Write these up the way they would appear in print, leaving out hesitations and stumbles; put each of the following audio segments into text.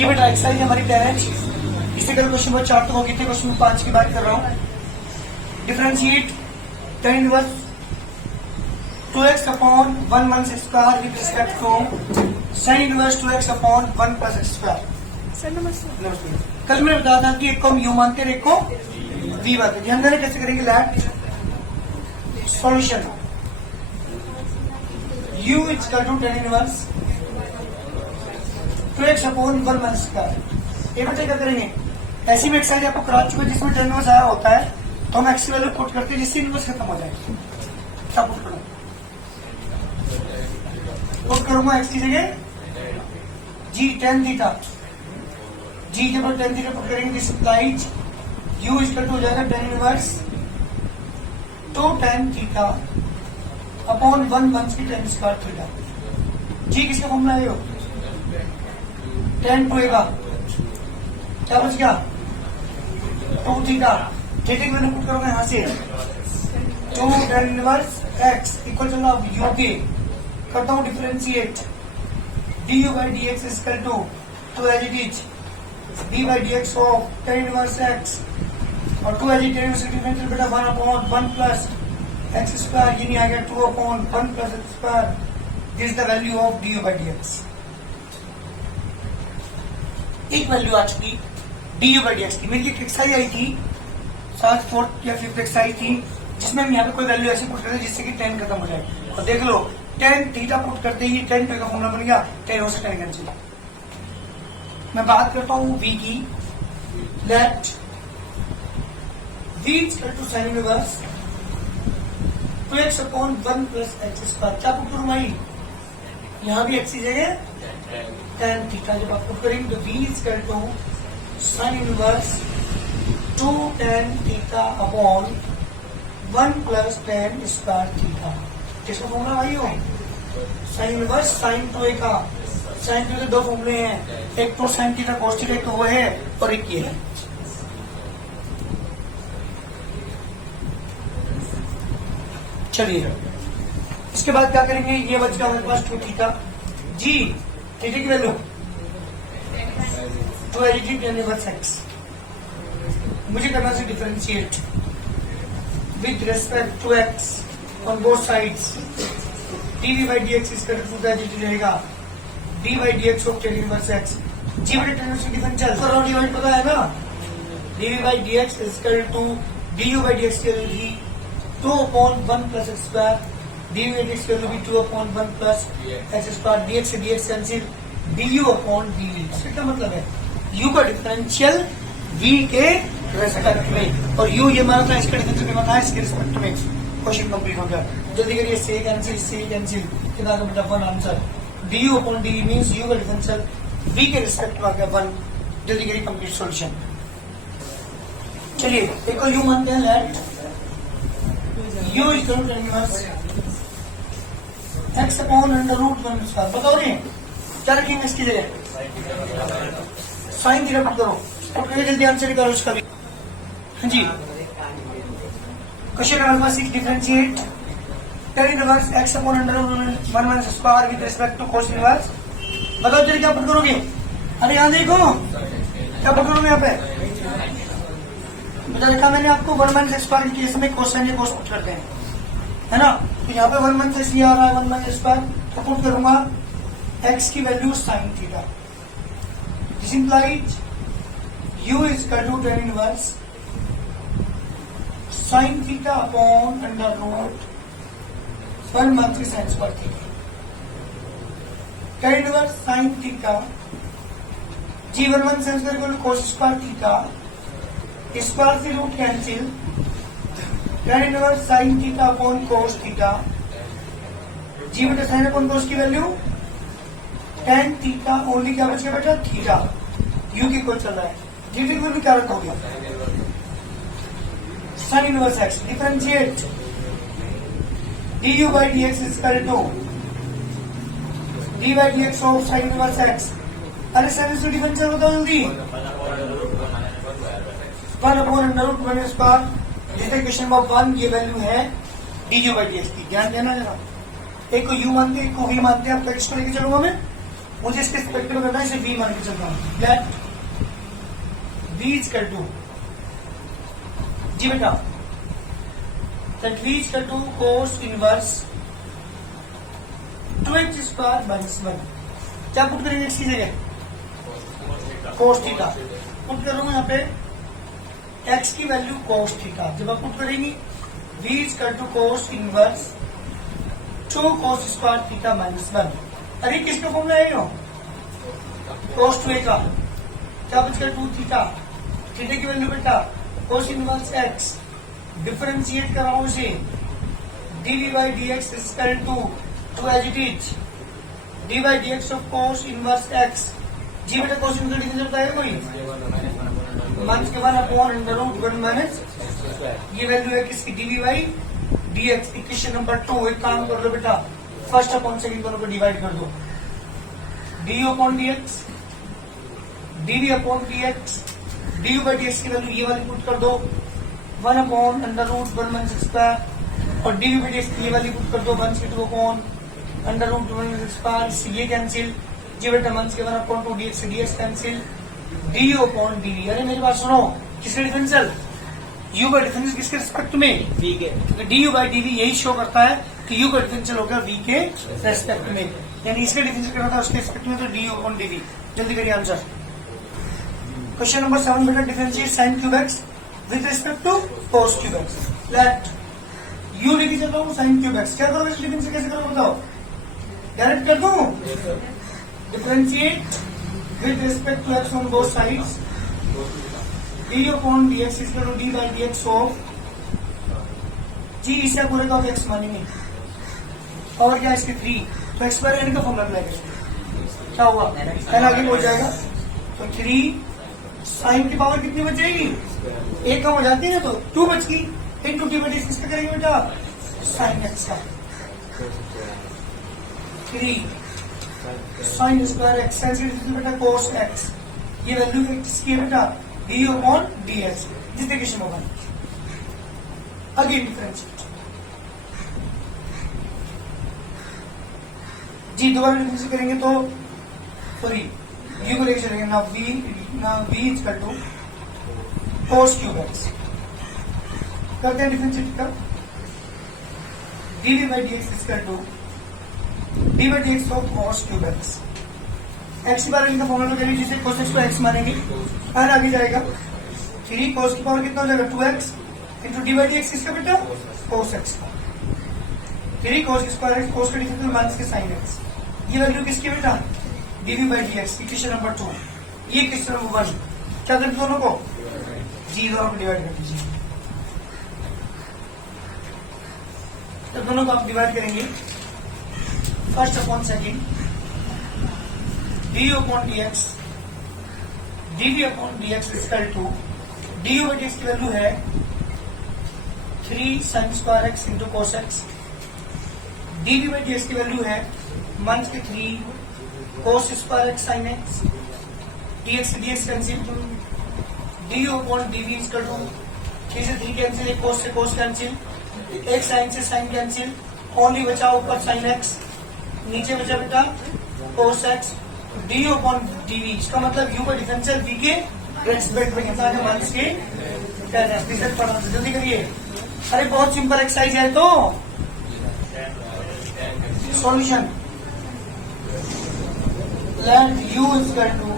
जी बेटा एक्सरसाइज हमारी 10 इसी का क्वेश्चन नंबर 4 तो हो कितने क्वेश्चन 5 की बात कर रहा हूँ। Differentiate tan inverse 2x upon 1 1 square with respect to sin inverse 2x upon 1 plus x square. Sir नमस्ते। नमस्ते। कल मैंने बताया था कि एक को हम यू मानते हैं एक को वी मानते हैं। ध्यान देना कैसे करेंगे। Let solution u is equal to tan inverse 2x upon 1 1 square. ये बच्चे क्या करेंगे, ऐसी भी एक्सरसाइज आपको करा चुके हैं जिसमें tan इनवर्स आया होता है तो हम x की वैल्यू पुट करते हैं जिससे इनवर्स खत्म हो जाए। क्या पुट करूँ, पुट करूंगा x की जगह g tan थीटा। g जब tan थीटा पुट करेंगे this implies u equal to हो जाएगा tan inverse 2 tan theta upon 1 1 की tan स्क्वायर थीटा। g किसका फॉर्मूला है, tan 2 का क्या बच गया 2 थीटा। थीटा की वैल्यू पुट करोगे यहां से 2 tan inverse x equal to अब u के करता हूं differentiate du by dx is equal to as it is d by dx of tan inverse x और 2 as it is डिफरेंशियल बेटा 1 अपॉन 1 प्लस x स्क्वायर यानी आ गया 2 upon 1 plus x square. This is the value of du by dx। एक value आ चुकी du by dx की। मेरी एक exercise I थी शायद 4th या 5th एक्सरसाइज थी जिसमें हम यहाँ पे कोई वैल्यू ऐसी पुट करते जिससे कि tan खत्म हो जाए। और देख लो tan थीटा पुट करते ही tan का फॉर्मूला बन गया tan हो से tan कैंसिल। मैं बात करता हूँ v की। Let v equal to sin inverse 2x upon 1 plus x square. क्या पुट करूँ भाई, यहाँ भी x की जगह tan थीटा। जब आप पुट करेंगे तो v equal to sin inverse 2 tan theta upon 1 plus tan square theta. किसका फॉर्मूला भाई हो, साइन इनवर्स साइन 2 का। साइन 2 के दो फॉर्मूले हैं, एक तो साइन थीटा कॉस थीटा, एक तो वो है और एक ये है। चलिए इसके बाद क्या करेंगे, ये बच गया हमारे पास 2 थीटा। जी थीटा की वैल्यू 2 tan इनवर्स x। मुझे करना से differentiate with respect to x on both sides dv by dx इसका डिफरेंशियल रहेगा d by dx of tan inverse x। g बटे tan इनवर्स डिफरेंशियल कर रहा हूं, डिवाइड पता है ना। dv by dx is equal to du by dx की value 2 upon 1 plus x square. dv by dx की वैल्यू भी 2 upon 1 plus x square. dx से dx cancel, du upon dv। इसका क्या मतलब है, u का डिफरेंशियल v के रेस्पेक्ट में और u ये माना था इसका डिफरेंशियल माना है इसके रेस्पेक्ट में। क्वेश्चन कंप्लीट हो गया। जल्दी करिए, से कैंसिल कितना का बेटा 1 answer. du upon dv means u का डिफरेंशियल v के रिस्पेक्ट में आ गया 1। जल्दी करिए कंप्लीट सॉल्यूशन। चलिए एक को u मानते हैं। Let u is equal to tan inverse x upon under root 1 square. बताओ रे क्या रखेंगे इसकी जगह, साइन थीटा पुट करो। पुट करके जल्दी आंसर निकालो उसका भी। हाँ जी question number 6 differentiate tan inverse x upon under root 1 1 square with respect to cos inverse. बताओ जल्दी क्या पुट करोगे। अरे यहाँ देखो क्या पुट करोगे, यहाँ पे बता लिखा मैंने आपको 1 1 स्क्वायर के केस में कोसाइन या कोस पुट करते हैं, है ना। तो यहाँ पे 1 1 से इसलिए आ रहा है 1 1 स्क्वायर, तो पुट करूंगा x की value sine theta. This implies u is equal to tan inverse sine theta upon under root 1 1 की sine square theta. tan inverse sine theta जी 1 1 sine square equal to cos square theta. Square से root cancel, tan inverse sine theta upon cos theta. जी बटे sine upon cos की value tan theta only क्या बच गया बेटा theta. u की इक्वल चल रहा है, जी की वैल्यू क्या रखोगे sin inverse x। Differentiate du by dx is equal to d by dx of sin inverse x। अरे sin इसको डिफरेंशियल बताओ जल्दी। 1 अपॉन अंडर रूट 1 स्क्वायर। जिसमें क्वेश्चन नंबर 1 ये वैल्यू है du by dx की। ध्यान देना जरा, एक को u मानते एक को v मानते हैं। अब इसको लेके चलूंगा मैं। मुझे इसके रिस्पेक्ट में करना है, इसे v मान के चलता हूं। लेट v इक्वल टू, जी बेटा, that v equal to cos inverse 2x square minus 1। क्या पुट करेंगे इसकी जगह? cos थीटा पुट करूंगा यहाँ पे, x की वैल्यू cos थीटा। जब आप पुट करेंगे v equal to cos inverse 2 cos square theta minus 1। अरे किसका फॉर्मूला है यो? cos 2a का। क्या बचेगा? 2 थीटा। थीटा की वैल्यू बेटा cos इनवर्स x, डिफरेंशिएट कराओ इसे, dv by dx is equal to as it is dy dx of cos inverse x। जी बेटा cos इनवर्स डिफरेंशिएट होता है कोई? माइनस के 1 अपॉन अंडर रूट 1 माइनस, ये वैल्यू है किसकी? dv by dx। Equation number 2। एक काम कर लो बेटा, फर्स्ट अपॉन सेकंड दोनों को डिवाइड कर दो, du upon dx, dv upon dx, du by dx की वैल्यू ये वाली पुट कर दो, 1 upon under root 1 minus square, और dv by dx की ये वाली पुट कर दो, 1 से 2 upon under root 1 minus square, इससे ये कैंसिल, जी बेटा 1 से 1 अपॉन 2 dx से dx cancel, du upon dv। अरे मेरी बात सुनो, किसका डिफरेंशियल? u का डिफरेंशियल किसके रिस्पेक्ट में? v के। क्योंकि du by dv यही शो करता है कि u का डिफरेंशियल होगा v के रेस्पेक्ट में, यानी इसका डिफरेंशियल करना था उसके रिस्पेक्ट में, तो du अपॉन dv। जल्दी करिए आंसर। क्वेश्चन नंबर 7 बेटा, differentiate sin cube x with respect to cos cube x। Let u लेके चल रहा हूँ sin क्यूब x। क्या करो इस डिफरेंशियल कैसे करो बताओ? डायरेक्ट कर दूं? Differentiate with respect to x on both sides, d upon dx is equal to d by dx of, जी इसे पूरे का x मानेंगे, और क्या इसके 3, तो x बार n का फॉर्मूला अप्लाई करेंगे, क्या हुआ? n आगे हो जाएगा, तो 3 साइन की पावर कितनी बच जाएगी? 1 कम हो जाती है ना, तो 2 बच गई। इंटू डी बाई डी किसका करेंगे बेटा? साइन x का। 3 साइन स्क्वायर x, साइन बेटा कोस x, ये वैल्यू किसकी है बेटा? d upon dx। जिस इक्वेशन होगा अगेन डिफरेंशिएट, जी दोबारा डिफरेंशिएट करेंगे तो सॉरी u को लेकर चलेंगे ना, v equal to cos cube x। करते हैं डिफरेंशिएट का, dv by dx equal to d by dx of cos cube x। x की बारे में फॉर्मूला करेंगे जिसे cos x को x मानेंगे, और आगे जाएगा 3 cos की पावर कितना हो जाएगा? 2x into D by D x किसका बेटा? cos x का। 3 cos स्क्वायर x, cos का डिफरेंशियल माइनस के sin x, ये वैल्यू किसकी बेटा? dv by dx। Equation number 2, ये इक्वेशन नंबर 1। क्या करते दोनों को? जी दोनों को डिवाइड कर दीजिए। तो दोनों को आप डिवाइड करेंगे, first upon second, du upon dx, dv upon dx equal to du by dx की वैल्यू है 3 sin square x into cos x, dv by dx की वैल्यू है 1 के 3 cos square x sin x, dx से dx cancel, du upon dv equal to 3 से 3 cancel, एक cos से cos cancel, एक sin से sin कैंसिल, ओनली बचा ऊपर sin x, नीचे बचा बेटा cos x, du upon dv। इसका मतलब u का डिफरेंशियल v के रेस्पेक्ट में कितना है? माइनस के 10 पढ़ना। जल्दी करिए, अरे बहुत सिंपल एक्सरसाइज है। तो solution, let u equal to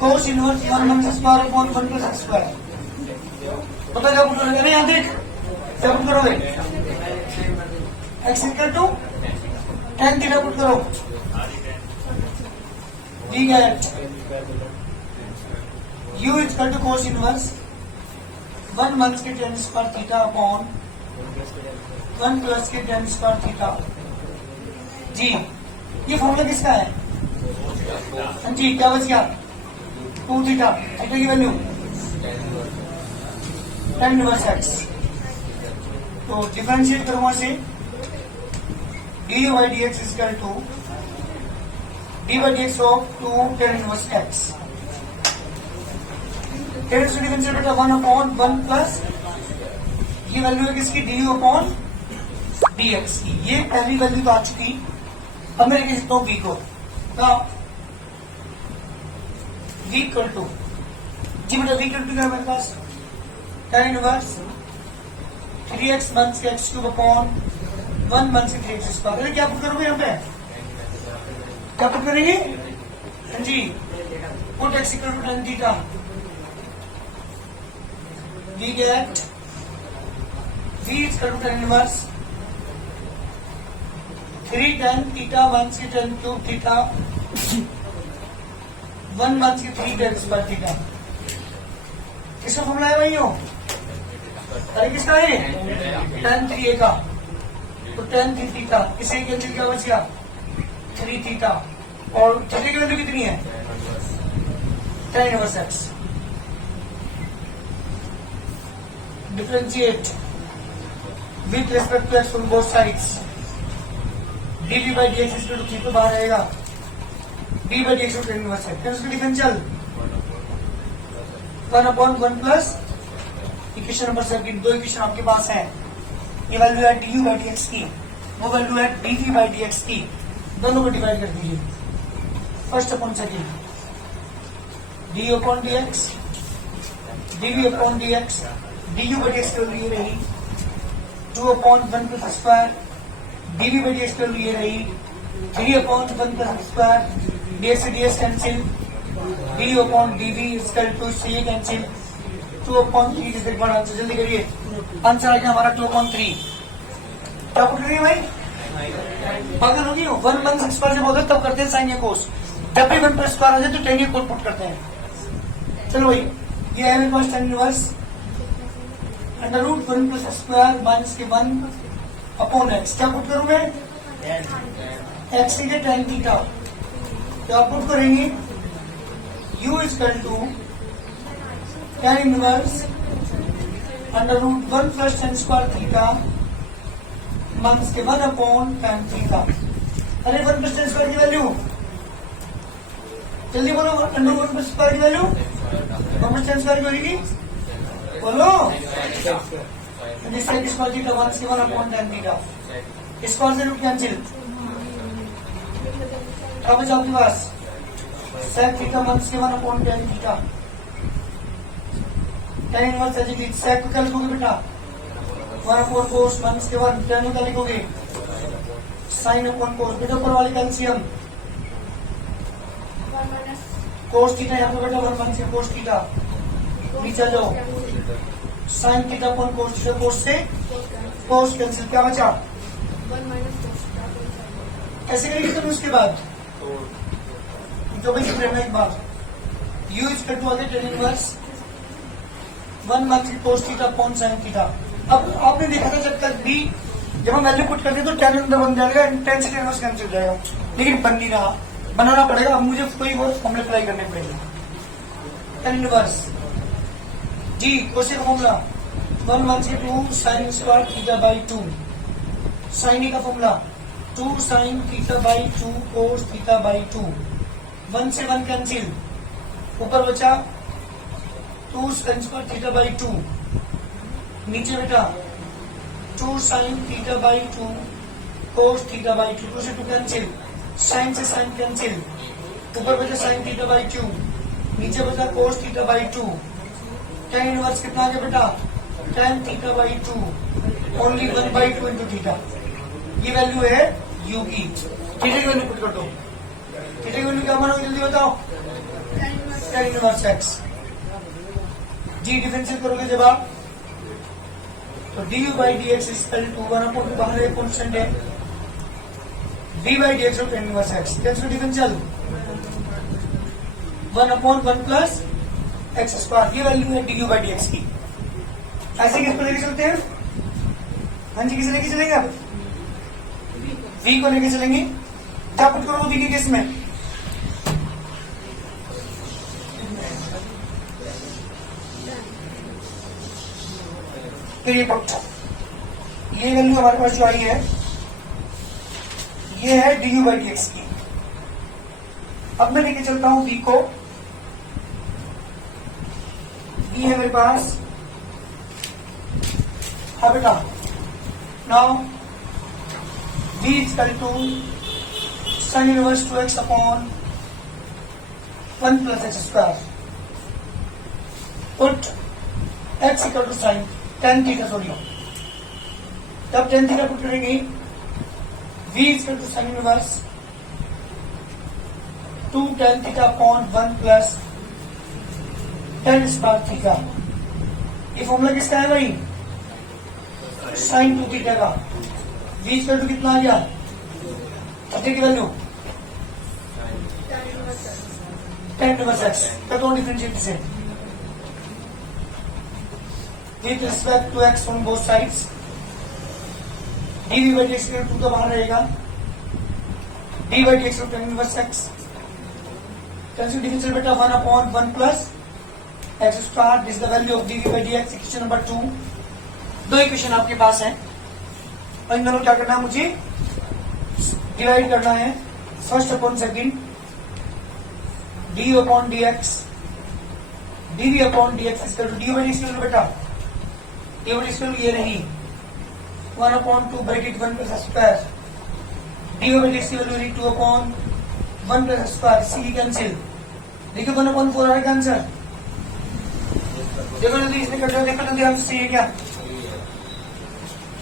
cos inverse 1 minus square upon 1 plus x square. पता क्या पुट करोगे? यहाँ देख क्या पुट करोगे? x equal to tan theta put करो, ठीक है। u equal to cos inverse 1 minus के tan square theta upon 1 plus के tan स्क्वायर थीटा। जी ये फॉर्मूला किसका है? हाँ जी, क्या बच गया? 2 थीटा, थीटा की वैल्यू tan इनवर्स x। तो डिफरेंशिएट करूंगा से du by dx equal to d by dx of 2 tan inverse x। tan से डिफरेंशिएट बेटा 1 अपॉन 1 प्लस, ये वैल्यू है किसकी? du अपॉन dx की। ये पहली वैल्यू तो आ चुकी, अब मैं लिख सकता हूँ v को, v इक्वल टू जी बेटा v इक्वल टू क्या है मेरे पास tan इनवर्स 3x वन से एक्स क्यूब अपॉन 1 वन से 3x स्क्वायर। क्या पुट करोगे यहाँ पे, क्या पुट करेंगे जी, put x equal to tan theta, we get v is equal to tan inverse 3 tan theta 1 से tan cube theta 1 से 3 tan square theta। किसका फॉर्मूला है भाई? अरे किसका है? tan 3a का, तो tan 3 थीटा, इसे कैंसिल क्या बच गया 3 थीटा, और थीटा की वैल्यू कितनी है tan inverse x। Differentiate with respect to x from both sides, dv by dx is equal to 3 तो बाहर आएगा, d by dx tan inverse है, फिर उसका डिफरेंशियल 1/1 प्लस इक्वेशन नंबर 7, दो इक्वेशन आपके पास है, ये वैल्यू है du by dx की, वो वैल्यू है dv by dx की, दोनों को डिवाइड कर दीजिए, first upon second, du upon dx, dv upon dx, du by dx की वैल्यू ये रही 2/1 plus square, dv by dx की वैल्यू ये रही 3/1 प्लस स्क्वायर, dx से dx cancel, du upon dv equal to c cancel, 2/3 is the answer. जल्दी करिए, answer आ गया हमारा 2/3। क्या पुट करिए भाई, पागल हो गई हो, 1 1 6 पर जब होता है तब करते हैं साइन या कोस, जब भी 1 प्लस स्क्वायर आ जाए तो tan या कोस पुट करते हैं। चलो भाई, ये है मेरे पास tan inverse under root 1 plus square minus के 1 अपॉन एक्स। क्या पुट करूं मैं, एक्स के tan थीटा, क्या पुट करेंगे u is equal to tan inverse under root 1 plus tan square theta minus के 1 अपॉन tan थीटा। अरे 1 प्लस tan स्क्वायर की वैल्यू जल्दी बोलो, अंडर 1 प्लस स्क्वायर की वैल्यू 1 प्लस tan स्क्वायर की वैल्यू की बोलो, सेक स्क्वायर थीटा 1 से 1 अपॉन tan थीटा, स्क्वायर से रूट कैंसिल, क्या बचा आपके पास सेक थीटा 1 से 1 upon tan theta, tan inverse as it is, sec को क्या लिखोगे बेटा 1 अपॉन कोस माइनस के 1, tan को क्या लिखोगे साइन अपॉन कोस, बेटा ऊपर वाले कैल्शियम कोस थीटा, यहाँ पे बेटा 1 माइनस के कोस थीटा, नीचे जाओ sine theta upon cos theta, cos से कोस कैंसिल, क्या बचा 1 माइनस कोस कैसे करेंगे तुम उसके बाद, जो भाई प्रेरणा एक बात u इज इक्वल टू आ गया tan इनवर्स 1 माइनस के cos theta upon sine theta. अब आपने देखा था जब तक भी जब हम वैल्यू पुट करते हैं तो tan अंदर बन जाएगा, tan से tan इनवर्स कैंसिल हो जाएगा, लेकिन बन नहीं रहा, बनाना पड़ेगा, अब मुझे कोई और फॉर्मूला अप्लाई करने पड़ेगा। tan इनवर्स जी कोसे का फॉर्मूला 1 1 से 2 sine square theta by 2, sine का formula 2 sine theta by 2 cos theta by 2, 1 से 1 कैंसिल, ऊपर बचा 2 साइन स्क्वायर थीटा बाई 2, नीचे बेटा 2 sine theta by 2 cos theta by 2, 2 से 2 कैंसिल, साइन से साइन कैंसिल, ऊपर बचा साइन थीटा बाई 2, नीचे बचा कोस थीटा बाई 2, tan इनवर्स कितना आ गया बेटा tan theta by 2, only 1/2 into theta, ये वैल्यू है u की, थीटा की वैल्यू पुट कर दो, थीटा की वैल्यू क्या मानोगे जल्दी बताओ tan इनवर्स x जी, डिफरेंशिएट करोगे जब आप तो du by dx is equal to 1 upon बाहर एक कांस्टेंट है v by dx of tan inverse x, cancel differential 1 upon 1 plus x square, ये वैल्यू है du by dx की। ऐसे किसको लेके चलते हैं, हाँ जी किसे लेके चलेंगे आप, v को लेके चलेंगे, क्या पुट करो v के केस में फिर ये पुट, ये वैल्यू हमारे पास जो आई है ये है du by dx की। अब मैं लेके चलता हूं v को, v है मेरे पास, हाँ बेटा now v is equal to sine inverse 2x upon 1 plus x square put x equal to sine tan theta sorry तब tan थीटा पुट करेंगे v equal to sine inverse 2 tan theta upon 1 plus tan square theta. ये formula किसका है भाई? Sine 2 theta का। v equal to कितना आ गया? थीटा की वैल्यू tan इनवर्स x का तो डिफरेंशिएट से with respect to x on both sides dv by dx का 2 तो बाहर रहेगा d by dx tan inverse x cancel differential बेटा 1 upon 1 plus x square this the value of dv by dx equation number 2। दो इक्वेशन आपके पास है और इन दोनों क्या करना है मुझे डिवाइड करना है first upon second du upon dx dv upon dx equal to du by dx equal बेटा ये वाली स्क्वायर ये नहीं 1 upon 2 bracket 1 plus square d by d की value 2 upon 1 plus square c cancel देखो 1 अपॉन 4 आएगा आंसर। देखो जल्दी इसमें कर लो देखो जल्दी आंसर सही है क्या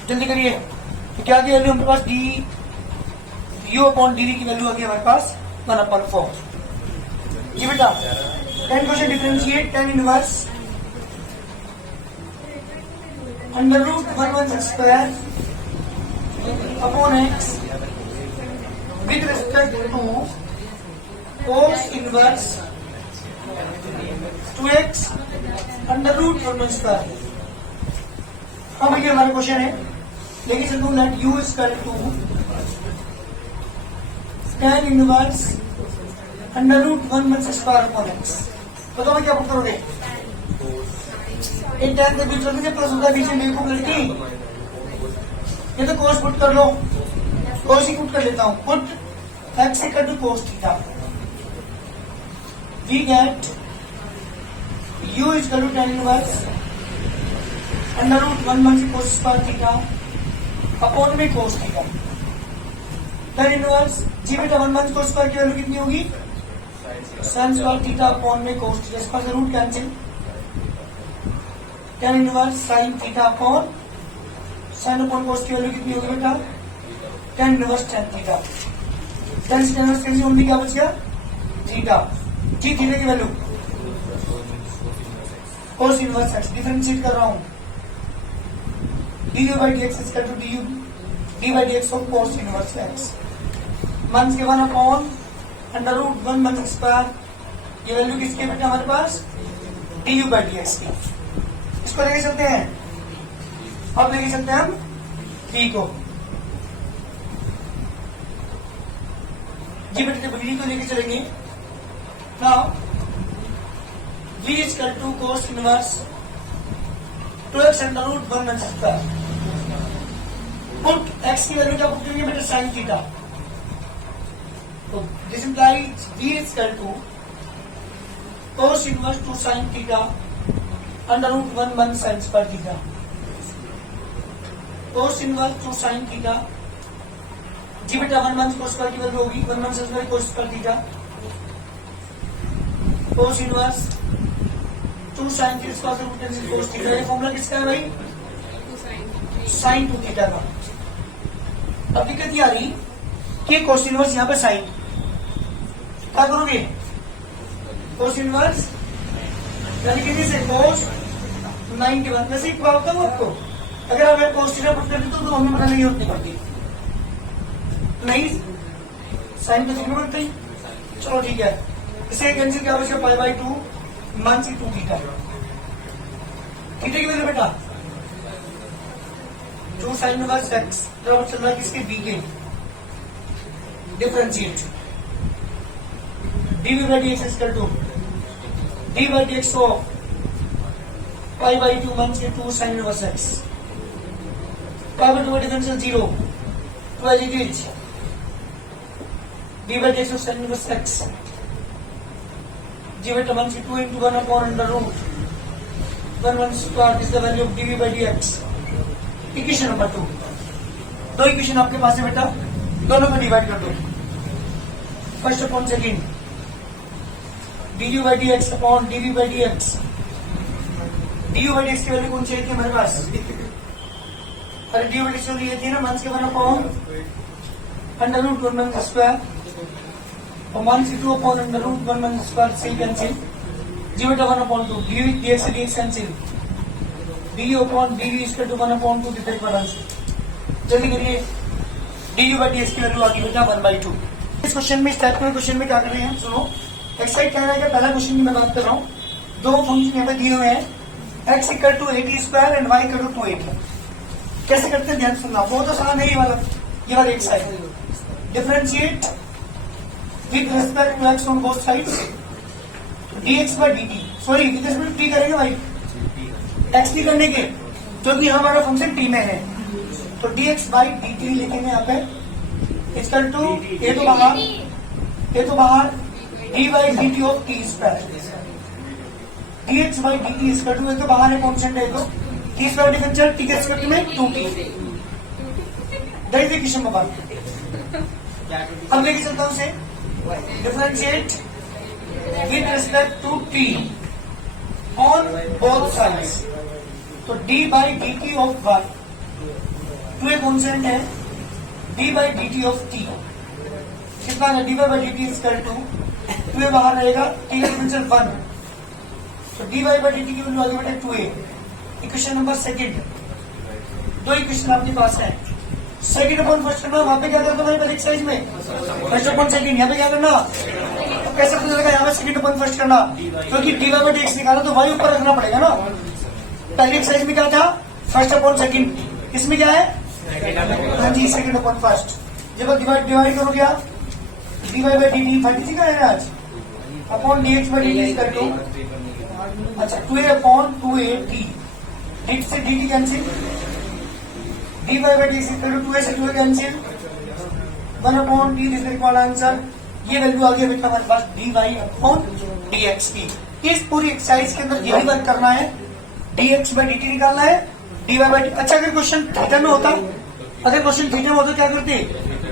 जल्दी करिए तो क्या की वैल्यू हमारे पास डी यू अपॉन डी की वैल्यू आ गई हमारे पास 1 अपॉन 4। ये बेटा ten question differentiate tan inverse under root 1 square upon x with respect to cos inverse 2x under root 1 square. अब ये हमारा क्वेश्चन है लेकिन चलूँ let u equal to tan inverse under root 1 square upon x। बताओ मैं क्या put करोगे? एक tan के बीच में प्लस होता है बीच में बेवकूफ लड़की ये तो कोस पुट कर लो कोस ही पुट कर लेता हूं put x equal to cos theta we get u equal to tan inverse under root 1 cos square theta upon में कोस थीटा। tan इनवर्स जी बेटा 1 कोस स्क्वायर की वैल्यू कितनी होगी? sin स्क्वायर थीटा अपॉन में कोस थीटा इसका root cancel tan inverse sin theta upon sin upon cos की value कितनी होगी बेटा? tan inverse tan theta tan से tan इनवर्स कैंसिल होने क्या बच गया? थीटा जी थीटा की value cos inverse x differentiate कर रहा हूं du by dx equal to du d by dx of cos inverse x मान के 1 अपॉन अंडर रूट 1 स्क्वायर ये वैल्यू किसकी बेटा हमारे पास du by dx की। इसको लेके चलते हैं अब लेके चलते हैं हम v को जी बेटे v को लेके चलेंगे now v equal to cos inverse 2x under root 1 square put x की वैल्यू क्या पुट करेंगे बेटा sin थीटा तो this implies v equal to cos inverse 2 sin theta under root 1 sin square theta cos inverse 2 sin theta जी बेटा 1 cos square की value होगी 1 sin square cos square theta cos inverse 2 sin theta square root cancel cos theta. ये formula किसका है भाई? sin 2 theta का। अब दिक्कत ये आ रही कि कोस इनवर्स यहाँ पे साइन क्या करोगे? कोस इनवर्स यानी कि से कोस 91 वैसे एक बात बताऊं आपको अगर आप कोस थीटा पुट करते तो हमें पता नहीं होती पड़ती नहीं साइन को सीखना पड़ता ही। चलो ठीक है इसे कैंसिल क्या बचेगा पाई बाई 2 मान सी 2 थीटा थीटा की वजह बेटा 2 sin इनवर्स x बराबर चल रहा है किसके b के differentiate dv by dx equal to d by dx of pi by 2 मान से 2 sin inverse x pi by 2 का डिफरेंशियल 0 तो as it is d by dx of sin inverse x जी बेटा मान से 2 into 1 upon under root 1 square is the value of dv by dx। Equation number 2 दो इक्वेशन आपके पास है बेटा दोनों को डिवाइड कर दो first upon second D by D x upon D by D X. D by D X की वैल्यू कौन सी थी हमारे पास? अरे डी बाई डी एक्स ये थी ना माइनस के one upon under root one minus square और minus two upon under root one minus square से कैंसिल। जी बेटा one upon two D X D X cancel D upon D इसका two one upon two दिखाई पड़ा। जल्दी करिए D by D X की वैल्यू आ गई बेटा 1/2। इस क्वेश्चन में इस टाइप के क्वेश्चन में क्या कर रहे हैं सुनो। एक्सरसाइज कह रहा है कि पहला क्वेश्चन की मैं बात कर रहा हूँ। दो फंक्शन यहाँ पे दिए हुए हैं x equal to 80 square and y equal to 280। कैसे करते हैं ध्यान सुनना, बहुत आसान है ये वाला exercise. Differentiate with respect to x on both sides dx by dt। Sorry with respect t करेंगे भाई, x नहीं करने के क्योंकि हमारा फंक्शन t में है। तो dx बाई dt लिखेंगे यहाँ पे इक्वल टू ये तो बाहर D by D T of T square D x by D T square two. ये तो बाहर है कॉन्स्टेंट है तो टी स्क्वायर डिफरेंशियल टी के स्क्वायर में 2t। That is equation number 1। अब लेके चलता हूं से differentiate with respect to T on both sides. तो D by D T of Y two A constant है D by D T of T कितना है D by D T equal to two A बाहर रहेगा T का differential 1। तो D by D T की value आ गई बेटा 2a। इक्वेशन नंबर सेकंड, दो इक्वेशन आपके पास है। सेकंड अपॉन फर्स्ट करना, वहां पे क्या करना भाई पहले एक्सरसाइज में फर्स्ट अपॉन सेकंड, यहाँ पे क्या करना। तो कैसे पता चलेगा यहाँ पे सेकंड अपॉन फर्स्ट करना, क्योंकि डी बाई डी एक्स निकाला तो वाई ऊपर रखना पड़ेगा ना। पहली एक्सरसाइज में क्या था फर्स्ट अपॉन सेकंड, इसमें क्या है हाँ जी सेकंड अपॉन फर्स्ट। जब डिवाइड करो क्या D Y by D T 30 का है आज upon D x by D T कर दो। अच्छा 2a upon 2a T D से D T cancel D Y by D X equal to 2a से 2a cancel 1 upon T this is answer. ये value आ गई बेटा हमारे पास D Y upon D X की। इस पूरी एक्सरसाइज के अंदर यही वर्क करना है, D x by D T निकालना है डी वाई बाई टी। अच्छा अगर क्वेश्चन थीटा में होता, अगर क्वेश्चन थीटा में होता क्या करते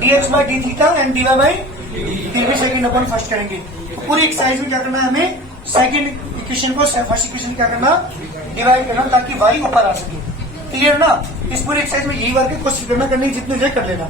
d x by d theta and d Y by फिर भी सेकंड अपॉन फर्स्ट करेंगे। तो पूरी एक्सरसाइज में क्या करना है हमें सेकंड इक्वेशन को फर्स्ट इक्वेशन क्या करना डिवाइड करना ताकि वाई ऊपर आ सके। क्लियर ना। इस पूरी एक्सरसाइज में यही वर्क है, कोशिश करना करने की जितनी हो जाए कर लेना।